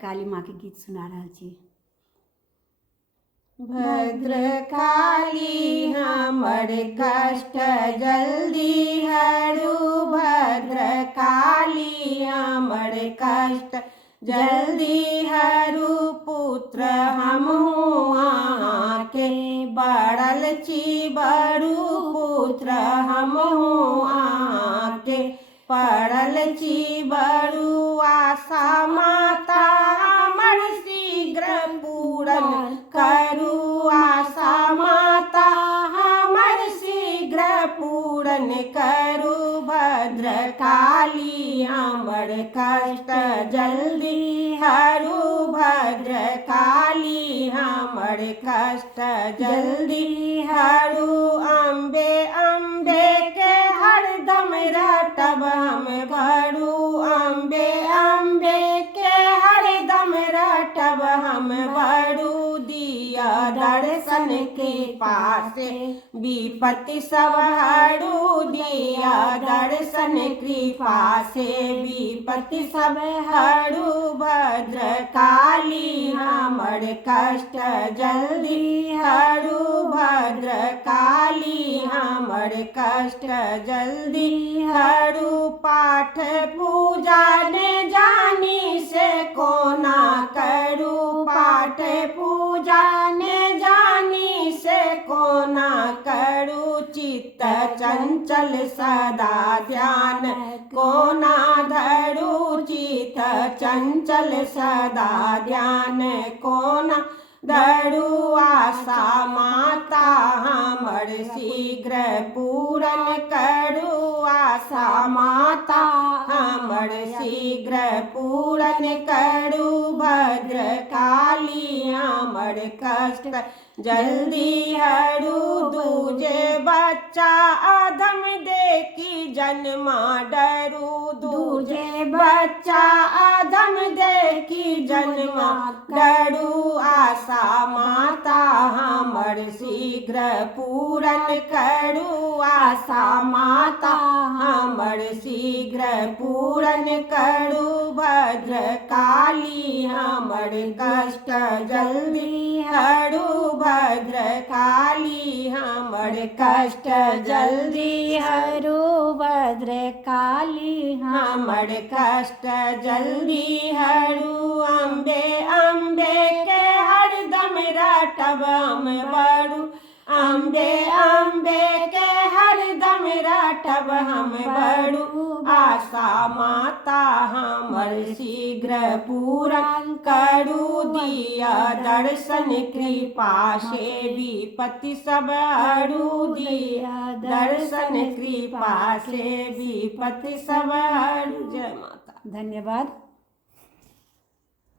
काली माँ के गीत सुना रहा छी। भद्रकाली हमर कष्ट जल्दी हरू, भद्रकाली हमर कष्ट जल्दी हरू। पुत्र हमहूँ अहाँके बड़ल छी बड़ू, पुत्र हमहूँ अहाँके पड़ल छी बड़ू। आशा माता हमर शीघ्र पूरन करू, आशा माता हमर शीघ्र पूरन करू। भद्रकाली हमर कष्ट जल्दी हरू, भद्रकाली हमर कष्ट जल्दी हरू। अम्बे अम्बे के हरदम रटब हम भरू, अम्बे अम्बे के हरदम रटब हम भरू। दिया दर्शन कृपा से विपत्ति सब हरू, दिया दर्शन कृपा से विपत्ति सब हरू। भद्रकाली हमर कष्ट जल्दी हरू, भद्रकाली हमर कष्ट जल्दी हरू। पाठ पूजा ने जानी से कोना करू, पाठ पूजा ने जानी से कोना करू। चित्त चंचल सदा ध्यान कोना धरू, चित्त चंचल सदा ध्यान कोना धरू। आशा माता हमर शीघ्र पूरन करू, आशा माता हमर शीघ्र पूरन करू। भद्रकाली हमर कष्ट जल्दी हरू। दूजे बच्चा अधम देखी जन्मा डरू, दूजे बच्चा अधम देखी जन्मा डरू। आशा माता हमर शीघ्र पूरन करू, आशा माता हमर शीघ्र पूरन करू। भद्रकाली हमर कष्ट जल्दी हरू, भद्रकाली हमर कष्ट जल्दी हरू, भद्रकाली हमर कष्ट जल्दी हरू। अम्बे अम्बे के हरदम रटब हम बड़ू, अम्बे अम्बे के हरदम रटब हम बड़ू। आशा माता हमर शीघ्र पूरन करू, दिया दर्शन कृपा से विपत्ति सब हरू, दिया दर्शन कृपा से विपत्ति सब हरू। जय माता। धन्यवाद।